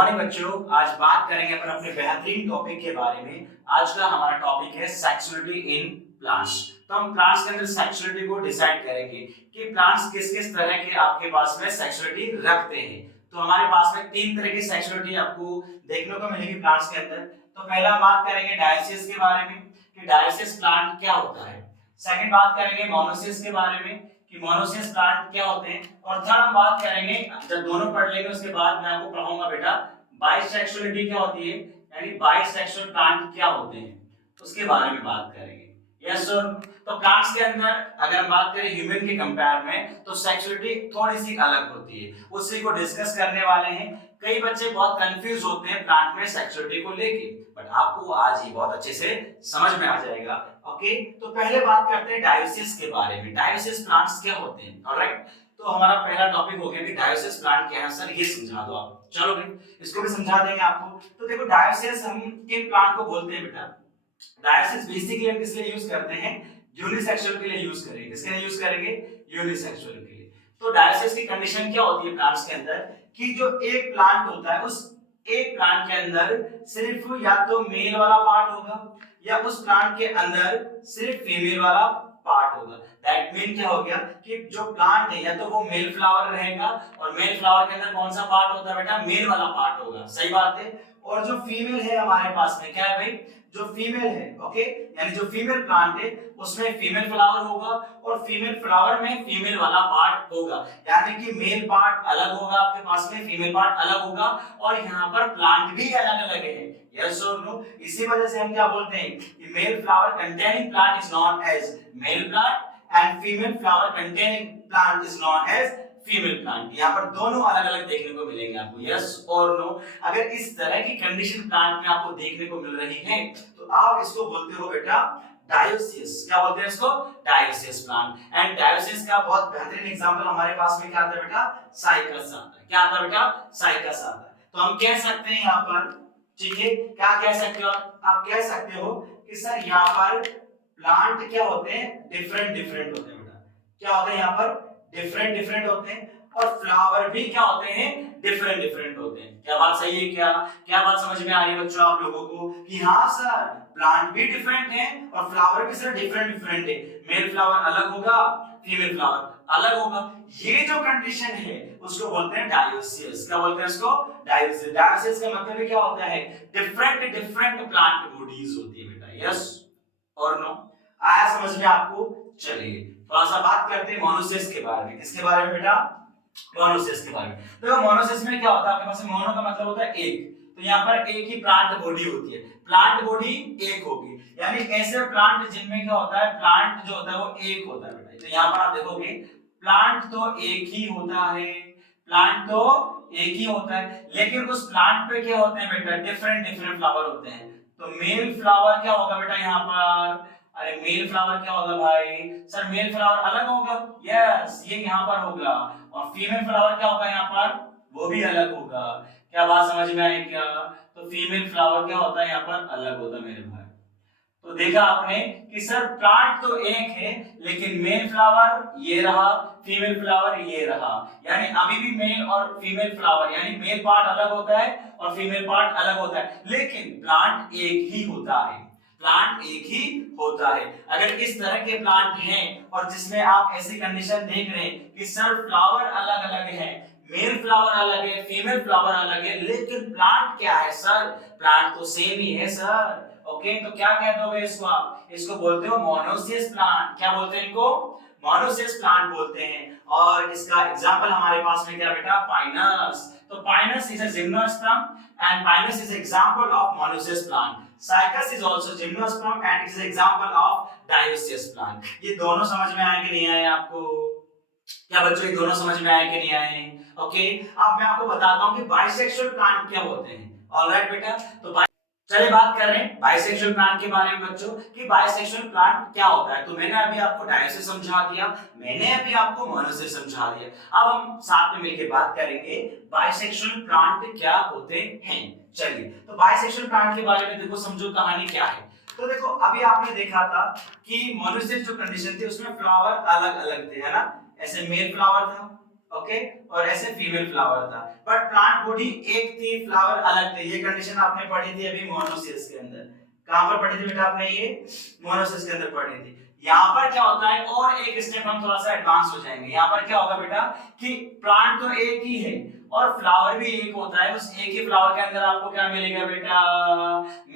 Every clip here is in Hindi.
मॉर्निंग बच्चों, आज बात करेंगे अपन अपने बेहतरीन टॉपिक के बारे में। आज का हमारा टॉपिक है सेक्सुअलिटी इन प्लांट्स। तो हम प्लांट्स के अंदर सेक्सुअलिटी को डिसाइड करेंगे कि प्लांट्स किस किस तरह के आपके पास में सेक्सुअलिटी रखते हैं। तो हमारे पास में तीन तरह की सेक्सुअलिटी आपको देखने को मिलेगी प्लांट्स के अंदर। तो पहला हम बात करेंगे डायोसिस के बारे में कि डायोसिस प्लांट क्या होता है। सेकंड बात करेंगे मोनोसिस के बारे में कि मोनोसिस प्लांट क्या होते हैं। और थर्ड हम बात करेंगे, जब दोनों पढ़ लेंगे उसके बाद मैं आपको पढ़ाऊंगा बेटा बाइसेक्सुअलिटी क्या होती है, यानी बाइसेक्सुअल प्लांट क्या होते हैं, उसके बारे में बात करेंगे। Yes sir. तो प्लांट्स के अंदर अगर हम बात करें ह्यूमन के कंपेयर में तो सेक्सुअलिटी थोड़ी सी अलग होती है, उसी को डिस्कस करने वाले हैं। कई बच्चे बहुत कंफ्यूज होते हैं प्लांट में सेक्सुअलिटी को लेके, बट आपको आज ही बहुत अच्छे से समझ में आ जाएगा। ओके, तो पहले बात करते हैं डायोसिस के बारे में। डायोसिस प्लांट्स क्या होते हैं। ऑलराइट, तो हमारा पहला टॉपिक हो गया कि डायोसिस प्लांट क्या है। सर ये समझा दो आप। चलो भाई, इसको भी समझा देंगे आपको। तो देखो डायोसिस हम किन प्लांट को बोलते हैं बेटा। डायोसिस बेसिकली हम किस लिए यूज करते हैं, यूनिसेक्सुअल के लिए यूज करेंगे। किसके लिए यूज करेंगे, यूनिसेक्सुअल के लिए। तो डायोसिस की कंडीशन क्या होती है प्लांट्स के अंदर कि जो एक प्लांट होता है उस एक प्लांट के अंदर सिर्फ या तो मेल वाला पार्ट होगा या उस प्लांट के अंदर सिर्फ फीमेल वाला पार्ट होगा। दैट मीन क्या हो गया कि जो प्लांट है या तो वो मेल फ्लावर रहेगा और मेल फ्लावर के अंदर कौन सा पार्ट होता है बेटा, मेल वाला पार्ट होगा। सही बात है। और जो फीमेल है हमारे पास में क्या है भाई, जो फीमेल है, ओके, यानी जो फीमेल प्लांट है उसमें फीमेल फ्लावर होगा और फीमेल फ्लावर में फीमेल वाला पार्ट होगा। यानी कि मेल पार्ट अलग होगा आपके पास में, फीमेल पार्ट अलग होगा और यहाँ पर प्लांट भी अलग अलग है। यस और नो। इसी वजह से हम क्या बोलते हैं कि male flower containing plant is known as male plant and female flower containing plant is known as female plant. यहाँ पर दोनों अलग अलग देखने को मिलेंगे आपको। यस और नो। अगर इस तरह की कंडीशन प्लांट में आपको देखने को मिल रही है तो आप इसको बोलते हो बेटा डायोसिस। क्या बोलते हैं इसको, डायोसिस प्लांट। एंड डायोसिस का बहुत बेहतरीन एग्जांपल हमारे पास में क्या आता है बेटा, साइकस आता है। क्या आता है बेटा, साइकस आता है। तो हम कह सकते हैं यहाँ पर, ठीक है, क्या कह सकते हो आप कह सकते हो कि सर यहाँ पर प्लांट क्या होते हैं, डिफरेंट डिफरेंट होते हैं बेटा। क्या होते हैं यहाँ पर, डिफरेंट डिफरेंट होते हैं और फ्लावर भी क्या होते हैं, डिफरेंट डिफरेंट होते हैं। क्या बात सही है, क्या क्या बात समझ में आ रही है बच्चों आप लोगों को कि हाँ सर प्लांट भी डिफरेंट है और फ्लावर भी सर डिफरेंट डिफरेंट है। मेल फ्लावर अलग होगा, फीमेल फ्लावर अलग होगा। ये जो कंडीशन है उसको बोलते हैं डायोसिस। क्या बोलते हैं इसको, डायोसिस। डायोसिस का मतलब क्या होता है, डिफरेंट डिफरेंट प्लांट बॉडीज होती है बेटा। यस और नो, आया समझ में आपको। चलिए थोड़ा सा बात करते हैं मोनोसिस के बारे में। किसके बारे में बेटा, मोनोसिस के बारे में। देखो मोनोसिस में क्या होता है आपके पास, मोनो का मतलब होता है एक, तो यहाँ पर एक ही प्लांट बॉडी होती है। प्लांट बॉडी एक होगी, यानी ऐसे प्लांट जिनमें क्या होता है, प्लांट जो होता है वो एक होता है बेटा। तो यहाँ पर आप देखोगे प्लांट तो एक ही होता है, प्लांट तो एक ही होता है, लेकिन उस प्लांट पे क्या होते हैं बेटा, डिफरेंट डिफरेंट फ्लावर होते हैं। तो मेल फ्लावर क्या होगा बेटा यहाँ पर, अरे मेल फ्लावर क्या होगा भाई, सर मेल फ्लावर अलग होगा। यस, ये यहाँ पर होगा। और फीमेल फ्लावर क्या होगा यहाँ पर, वो भी अलग होगा। क्या बात समझ में आई क्या। तो फीमेल फ्लावर क्या होता है यहाँ पर, अलग होता है मेरे भाई। तो देखा आपने कि सर प्लांट तो एक है लेकिन मेल फ्लावर ये रहा, फीमेल फ्लावर ये रहा। यानी अभी भी मेल और फीमेल फ्लावर यानी मेल पार्ट अलग होता है और फीमेल पार्ट अलग होता है, लेकिन प्लांट एक ही होता है। प्लांट एक ही होता है। अगर इस तरह के प्लांट हैं और जिसमें आप ऐसी कंडीशन देख रहे हैं कि सर फ्लावर अलग अलग है, मेल फ्लावर अलग है, फीमेल फ्लावर अलग है, लेकिन प्लांट क्या है सर, प्लांट तो सेम ही है सर। ओके, तो क्या कह दोगे इसको आप, इसको बोलते हो मोनोसिस प्लांट। क्या बोलते हैं इनको, मोनोसिस प्लांट बोलते हैं। और इसका एग्जांपल हमारे पास में क्या बेटा, पाइनस। तो Pinus is a gymnosperm and Pinus is example of monoecious plant. Cycas is also gymnosperm and is example of dioecious plant. ये दोनों समझ में आए कि नहीं आए आपको, क्या बच्चों ये दोनों समझ में आए कि नहीं आए। ओके, अब मैं आपको बताता हूं कि बाइसेक्सुअल प्लांट क्या होते हैं। ऑलराइट बेटा, तो चलिए बात कर रहे हैं बाइसेक्सुअल प्लांट के बारे में बच्चों कि बाइसेक्सुअल प्लांट क्या होता है। तो मैंने अभी आपको डायोसिस समझा दिया, मैंने अभी आपको मोनोसिस समझा दिया। अब हम साथ में मिलकर बात करेंगे बाइसेक्सुअल प्लांट क्या होते हैं। चलिए, तो बाइसेक्सुअल प्लांट के बारे में देखो, समझो कहानी क्या है। तो देखो अभी आपने देखा था कि मोनोसिस जो कंडीशन थी उसमें फ्लावर अलग अलग थे, है ना। ऐसे मेल फ्लावर था, ओके, और ऐसे फीमेल फ्लावर था, बट प्लांट बॉडी एक थी, फ्लावर अलग थे। ये कंडीशन आपने पढ़ी थी अभी मोनोसिस के अंदर। कहां पर पढ़ी थी बेटा आपने? ये मोनोसिस के अंदर पढ़ी थी। यहाँ पर क्या होता है, और एक स्टेप हम थोड़ा सा एडवांस हो जाएंगे। यहाँ पर क्या होगा बेटा कि प्लांट तो एक ही है और फ्लावर भी एक होता है। उस एक ही फ्लावर के अंदर आपको क्या मिलेगा बेटा?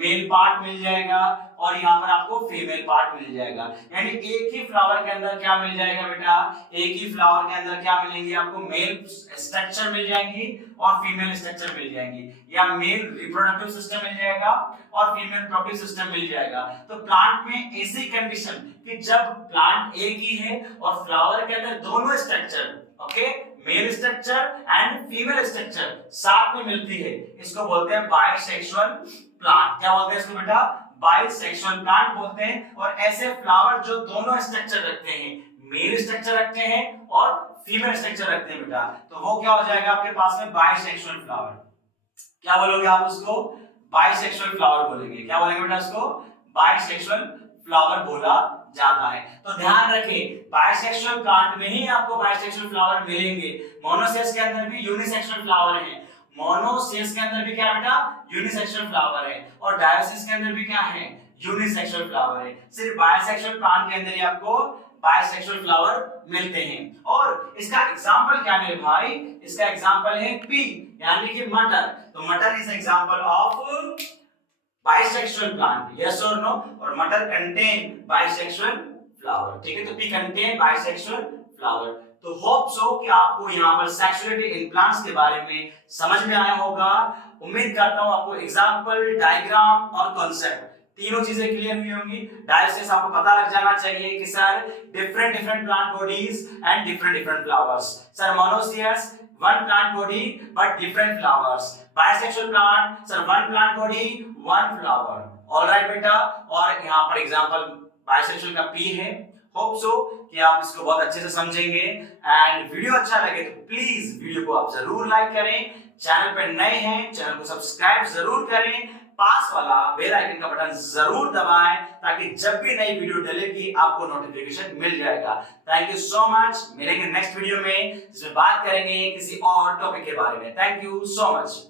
मेल पार्ट मिल जाएगा और यहाँ पर आपको फीमेल पार्ट मिल जाएगा। यानी एक ही फ्लावर के अंदर क्या मिल जाएगा बेटा? एक ही फ्लावर के अंदर क्या मिलेंगे आपको? मेल स्ट्रक्चर मिल जाएंगी और फीमेल स्ट्रक्चर मिल जाएंगी, या मेल रिप्रोडक्टिव सिस्टम मिल जाएगा और फीमेल रिप्रोडक्टिव सिस्टम मिल जाएगा। तो प्लांट में ऐसी कंडीशन कि जब प्लांट एक ही है और फ्लावर के अंदर दोनों structure, okay, male structure and female structure साथ में मिलती है, इसको बोलते हैं बाइसेक्सुअल प्लांट। क्या बोलते हैं इसको बेटा? बाइसेक्सुअल प्लांट बोलते हैं। और ऐसे फ्लावर जो दोनों स्ट्रक्चर रखते हैं, मेल स्ट्रक्चर रखते हैं और फीमेल स्ट्रक्चर रखते हैं बेटा, तो वो क्या हो जाएगा आपके पास में? Bisexual flower. क्या बोलोगे आप उसको? बाइसेक्सुअल फ्लावर बोलेंगे। क्या बोलेंगे बेटा उसको? बाइसेक्सुअल फ्लावर बोला जाता है। तो ध्यान रखें, बाइसेक्सुअल प्लांट में ही आपको बाइसेक्सुअल फ्लावर मिलेंगे। मोनोसिस के अंदर भी यूनिसेक्सुअल फ्लावर है। मोनोसिस के अंदर भी क्या बेटा? यूनिसेक्सुअल फ्लावर है। और डायोसिस के अंदर भी क्या है? यूनिसेक्सुअल फ्लावर है। सिर्फ बाइसेक्सुअल प्लांट के अंदर ही आपको बाइसेक्सुअल फ्लावर मिलते हैं। और इसका एग्जांपल क्या है भाई? इसका एग्जांपल है पी, यानी कि मटर। तो मटर is example of bisexual plant, yes or no? और मटर contain bisexual flower, ठीक है? तो P contain bisexual flower। तो होप सो कि आपको यहाँ पर सेक्सुअलिटी इन प्लांट्स के बारे में समझ में आया होगा। उम्मीद करता हूँ आपको एग्जांपल, डायग्राम और कॉन्सेप्ट तीनों चीजें क्लियर हुई होंगी। डायोसिस आपको पता लग जाना चाहिए कि sir different plant bodies and different flowers. Sir monoecious one plant body but different flowers, bisexual plant sir one plant body one flower, all right बेटा। और यहाँ पर एग्जांपल bisexual का P है। होप सो कि आप इसको बहुत अच्छे से समझेंगे। एंड वीडियो अच्छा लगे तो प्लीज वीडियो को आप जरूर लाइक करें। चैनल पर नए हैं, चैनल को सब्सक्राइब जरूर करें। पास वाला बेल आइकन का बटन जरूर दबाएं ताकि जब भी नई वीडियो डलेगी आपको नोटिफिकेशन मिल जाएगा। Thank you so much. मिलेंगे नेक्स्ट वीडियो में जिसमें बात करेंगे किसी और टॉपिक के बारे में। Thank you so much.